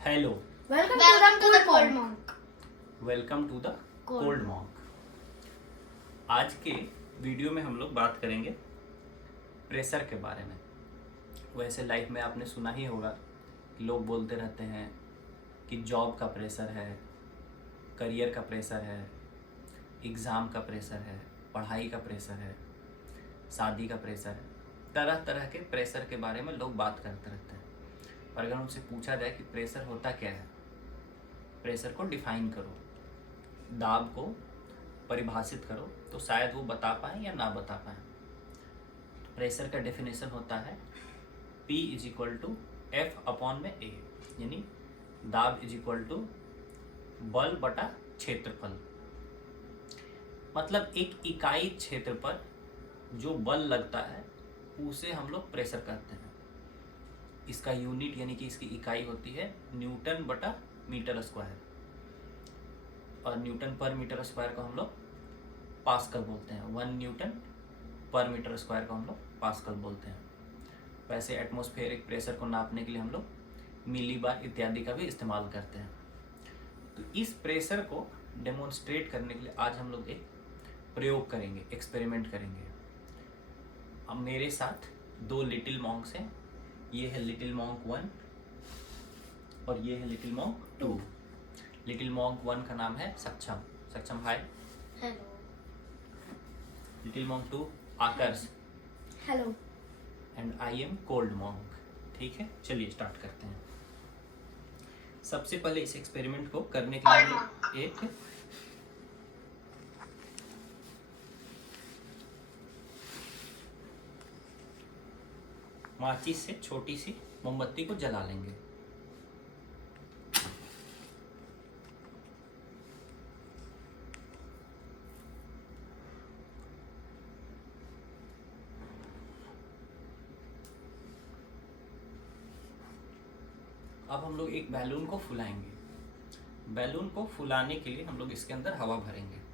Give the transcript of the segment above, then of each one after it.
Hello, Welcome to the Cold Monk. Welcome to the cold monk. आज के video में हम लोग बात करेंगे प्रेशर के बारे में। वैसे लाइफ में आपने सुना ही होगा कि लोग बोलते रहते हैं कि जॉब का प्रेशर है, करियर का प्रेशर है, एग्ज़ाम का प्रेशर है, पढ़ाई का प्रेशर है, शादी का प्रेशर है। तरह तरह के प्रेशर के बारे में लोग बात करते रहते हैं। पर अगर उनसे पूछा जाए कि प्रेशर होता क्या है, प्रेशर को डिफाइन करो, दाब को परिभाषित करो, तो शायद वो बता पाएँ या ना बता पाएँ। प्रेशर का डेफिनेशन होता है P is equal to F upon में ए, यानी दाब इज इक्वल टू बल बटा क्षेत्रफल। मतलब एक इकाई क्षेत्र पर जो बल लगता है उसे हम लोग प्रेशर कहते हैं। इसका यूनिट यानी कि इसकी इकाई होती है न्यूटन बटा मीटर स्क्वायर, और न्यूटन पर मीटर स्क्वायर को हम लोग पास्कल बोलते हैं। 1 न्यूटन पर मीटर स्क्वायर को हम लोग पास्कल बोलते हैं। वैसे एटमॉस्फेरिक प्रेशर को नापने के लिए हम लोग मिलीबार इत्यादि का भी इस्तेमाल करते हैं। तो इस प्रेशर को डेमोन्स्ट्रेट करने के लिए आज हम लोग एक प्रयोग करेंगे, एक्सपेरिमेंट करेंगे। अब मेरे साथ 2 लिटिल मॉन्क्स हैं। ये है लिटिल मॉन्क 1 और ये है लिटिल मॉन्क 2। लिटिल मॉन्क 1 का नाम है Saksham. Saksham hi. Hello. Little monk 2 Aakarsh. Hello. And I am cold monk. ठीक है, चलिए स्टार्ट करते हैं। सबसे पहले इस एक्सपेरिमेंट को करने के लिए एक माचिस से छोटी सी मोमबत्ती को जला लेंगे। अब हम लोग एक बैलून को फुलाएंगे। बैलून को फुलाने के लिए हम लोग इसके अंदर हवा भरेंगे।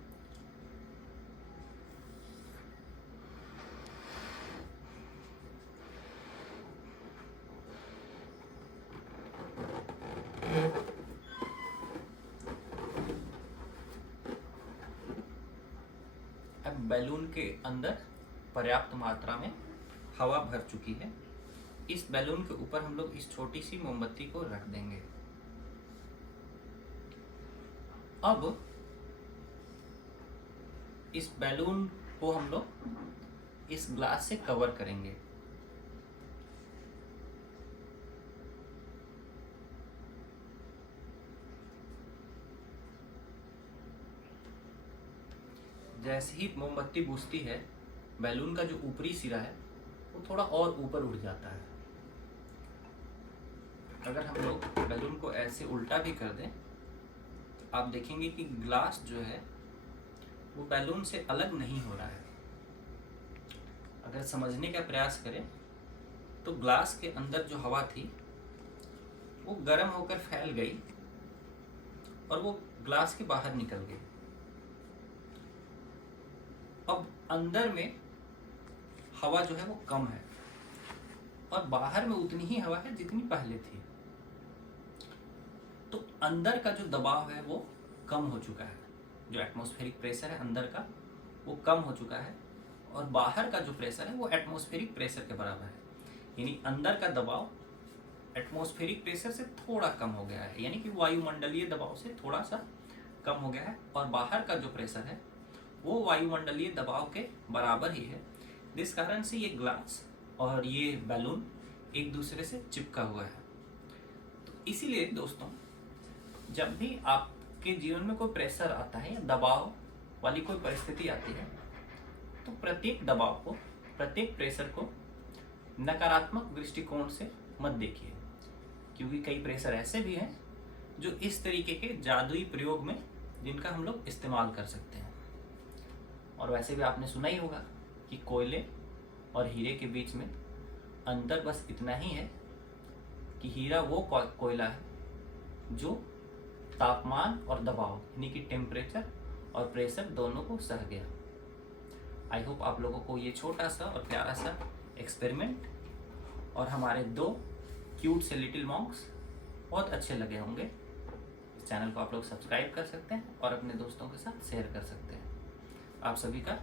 अब बैलून के अंदर पर्याप्त मात्रा में हवा भर चुकी है। इस बैलून के ऊपर हम लोग इस छोटी सी मोमबत्ती को रख देंगे। अब इस बैलून को हम लोग इस ग्लास से कवर करेंगे। जैसे ही मोमबत्ती बुझती है, बैलून का जो ऊपरी सिरा है वो थोड़ा और ऊपर उठ जाता है। अगर हम लोग बैलून को ऐसे उल्टा भी कर दें तो आप देखेंगे कि ग्लास जो है वो बैलून से अलग नहीं हो रहा है। अगर समझने का प्रयास करें तो ग्लास के अंदर जो हवा थी वो गर्म होकर फैल गई और वो ग्लास के बाहर निकल गई। अब अंदर में हवा जो है वो कम है और बाहर में उतनी ही हवा है जितनी पहले थी। तो अंदर का जो दबाव है वो कम हो चुका है। जो एटमॉस्फेरिक प्रेशर है अंदर का वो कम हो चुका है और बाहर का जो प्रेशर है वो एटमॉस्फेरिक प्रेशर के बराबर है। यानी अंदर का दबाव एटमॉस्फेरिक प्रेशर से थोड़ा कम हो गया है, यानी कि वायुमंडलीय दबाव से थोड़ा सा कम हो गया है। और बाहर का जो प्रेशर है वो वायुमंडलीय दबाव के बराबर ही है। जिस कारण से ये ग्लास और ये बैलून एक दूसरे से चिपका हुआ है। तो इसीलिए दोस्तों, जब भी आपके जीवन में कोई प्रेशर आता है या दबाव वाली कोई परिस्थिति आती है तो प्रत्येक दबाव को, प्रत्येक प्रेशर को नकारात्मक दृष्टिकोण से मत देखिए, क्योंकि कई प्रेशर ऐसे भी हैं जो इस तरीके के जादुई प्रयोग में जिनका हम लोग इस्तेमाल कर सकते हैं। और वैसे भी आपने सुना ही होगा कि कोयले और हीरे के बीच में अंतर बस इतना ही है कि हीरा वो कोयला है जो तापमान और दबाव यानी कि टेम्परेचर और प्रेशर दोनों को सह गया। आई होप आप लोगों को ये छोटा सा और प्यारा सा एक्सपेरिमेंट और हमारे 2 क्यूट से लिटिल मॉन्क्स बहुत अच्छे लगे होंगे। इस चैनल को आप लोग सब्सक्राइब कर सकते हैं और अपने दोस्तों के साथ शेयर कर सकते हैं। आप सभी का